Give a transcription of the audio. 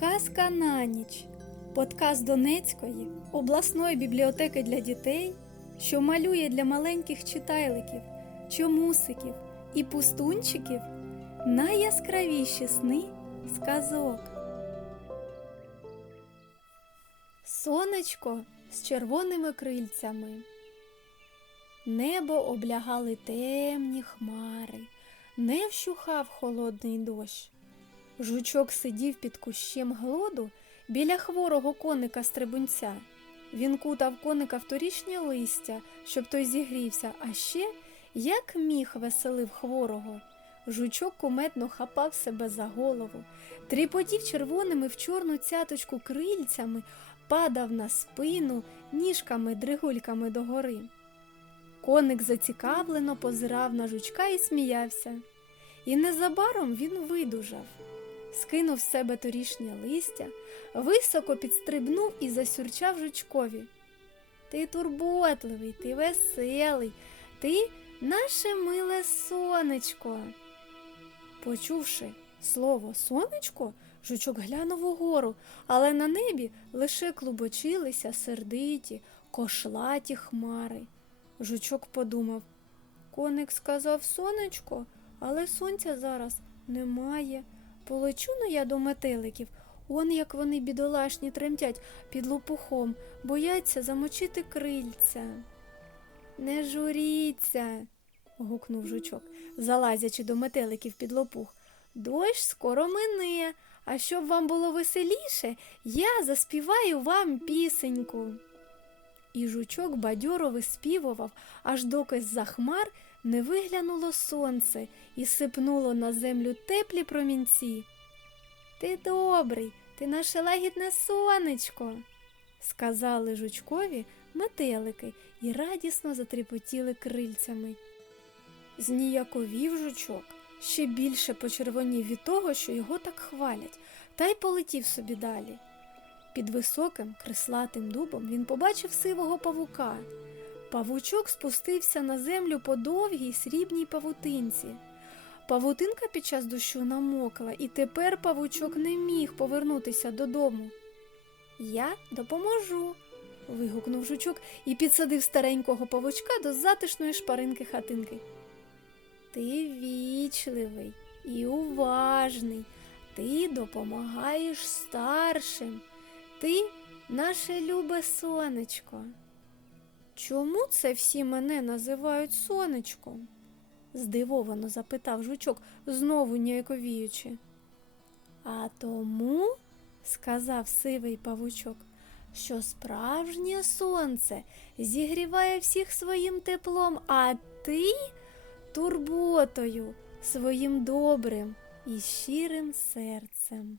Казка на ніч. Подкаст Донецької обласної бібліотеки для дітей, що малює для маленьких читайликів, чомусиків і пустунчиків найяскравіші сни з казок. Сонечко з червоними крильцями. Небо облягали темні хмари, не вщухав холодний дощ. Жучок сидів під кущем глоду біля хворого коника стрибунця. Він кутав коника в торішнє листя, щоб той зігрівся, а ще, як міг, веселив хворого. Жучок куметно хапав себе за голову, тріпотів червоними в чорну цяточку крильцями, падав на спину, ніжками, дригульками догори. Коник зацікавлено позирав на жучка і сміявся. І незабаром він видужав. Скинув з себе торішнє листя, високо підстрибнув і засюрчав жучкові. Ти турботливий, ти веселий, ти наше миле сонечко. Почувши слово сонечко, жучок глянув угору, але на небі лише клубочилися сердиті, кошлаті хмари. Жучок подумав коник сказав сонечко, але сонця зараз немає. Полечу ну я до метеликів, он як вони бідолашні тремтять під лопухом, бояться замочити крильця. Не журіться, гукнув жучок, залазячи до метеликів під лопух. Дощ скоро мине, а щоб вам було веселіше, я заспіваю вам пісеньку. І жучок бадьоро виспівував, аж доки з-за хмар не виглянуло сонце і сипнуло на землю теплі промінці. Ти добрий, ти наше лагідне сонечко, сказали жучкові метелики і радісно затріпотіли крильцями. Зніяковів жучок, ще більше почервонів від того, що його так хвалять, та й полетів собі далі. Під високим крислатим дубом він побачив сивого павука. Павучок спустився на землю по довгій срібній павутинці. Павутинка під час дощу намокла, і тепер павучок не міг повернутися додому. Я допоможу. вигукнув жучок і підсадив старенького павучка до затишної шпаринки хатинки. Ти вічливий і уважний, ти допомагаєш старшим, ти наше любе сонечко. Чому це всі мене називають сонечком? здивовано запитав жучок, знову ніяковіючи. А тому, сказав сивий павучок, що справжнє сонце зігріває всіх своїм теплом, а ти турботою, своїм добрим і щирим серцем.